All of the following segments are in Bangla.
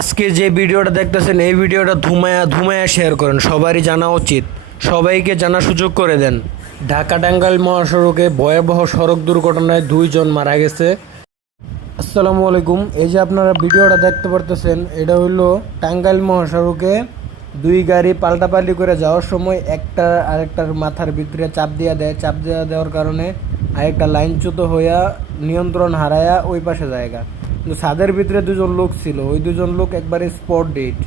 আজকে যে ভিডিওটা দেখতেছেন এই ভিডিওটা ধুমায়া ধুমায়া শেয়ার করেন, সবারই জানা উচিত, সবাইকে জানার সুযোগ করে দেন। ঢাকা টাঙ্গাইল মহাসড়কে ভয়াবহ সড়ক দুর্ঘটনায় 2 জন মারা গেছে। আসসালামু আলাইকুম। এই যে আপনারা ভিডিওটা দেখতে পারতেছেন, এটা হইলো টাঙ্গাইল মহাসড়কে দুই গাড়ি পাল্টাপাল্টি করে যাওয়ার সময় একটা আরেকটার মাথার ভিতরে চাপ দেওয়ার কারণে আরেকটা লাইনচ্যুত হইয়া নিয়ন্ত্রণ হারায়া ওই পাশে জায়গা। কিন্তু ছাদের ভিতরে 2 জন লোক ছিল, ওই 2 জন লোক একবারে স্পট ডেট।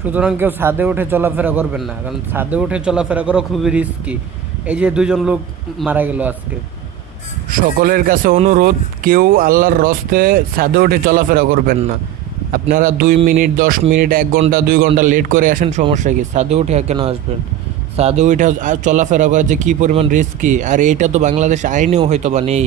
সুতরাং কেউ ছাদে উঠে চলাফেরা করবেন না, কারণ ছাদে উঠে চলাফেরা করা খুবই রিস্কি। এই যে 2 জন লোক মারা গেল আজকে। সকলের কাছে অনুরোধ, কেউ আল্লাহর রস্তে ছাদে উঠে চলাফেরা করবেন না। আপনারা 2 মিনিট 10 মিনিট 1 ঘন্টা 2 ঘন্টা লেট করে আসেন, সমস্যা কি? ছাদে উঠে কেন আসবেন? ছাদে উঠে চলাফেরা করা যে কী পরিমাণ রিস্কি, আর এইটা তো বাংলাদেশ আইনেও হয়তো বা নেই।